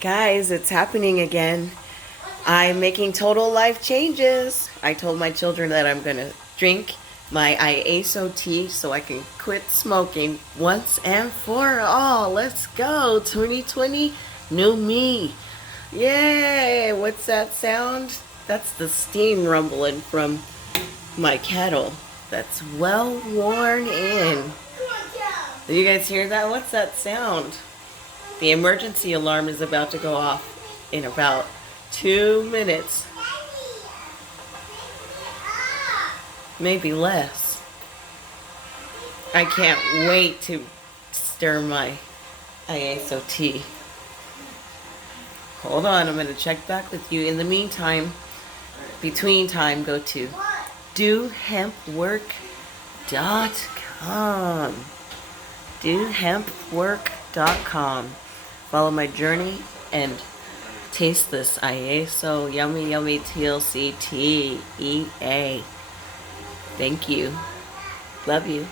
Guys, it's happening again. I'm making total life changes. I told my children that I'm going to drink my IASO tea so I can quit smoking once and for all. Let's go. 2020, new me. Yay! What's that sound? That's the steam rumbling from my kettle that's well worn in. Do you guys hear that? What's that sound? The emergency alarm is about to go off in about 2 minutes. Maybe less. I can't wait to stir my IASO tea. Hold on, I'm going to check back with you. In the meantime, between time, go to dohempwork.com. dohempwork.com. Follow my journey and taste this IASO yummy yummy TLC tea. EA. Thank you. Love you.